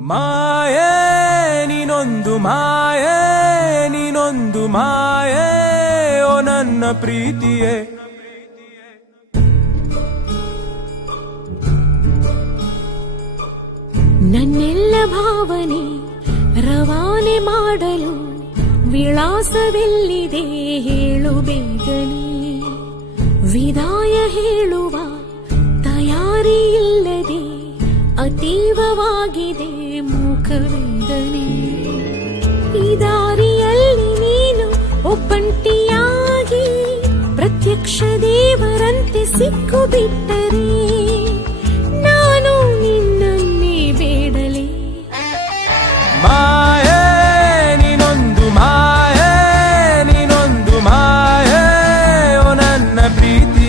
ಮಾಯೆ ನೀನೊಂದು ಮಾಯೆ ನೀನೊಂದು, ಮಾಯೆ ಓ ನನ್ನ ಪ್ರೀತಿಯೇ. ನನ್ನೆಲ್ಲ ಭಾವನೆ ರವಾನೆ ಮಾಡಲು ವಿಳಾಸವೆಲ್ಲಿದೆ ಹೇಳು ಬೇಗನೆ. ವಿದಾಯ ಅತೀವವಾಗಿದೆ ಮುಖವೆಂದನೆ ಈ ದಾರಿಯಲ್ಲಿ ನೀನು ಒಬ್ಬಂಟಿಯಾಗಿ ಪ್ರತ್ಯಕ್ಷ ದೇವರಂತೆ ಸಿಕ್ಕು ಬಿಟ್ಟರೆ ನಾನು ನಿನ್ನನ್ನೇ ಬೇಡಲಿ. ಮಾಯೆ, ನೀನೊಂದು ಮಾಯೆ ನೀನೊಂದು ಮಾಯೆ ನನ್ನ ಪ್ರೀತಿ.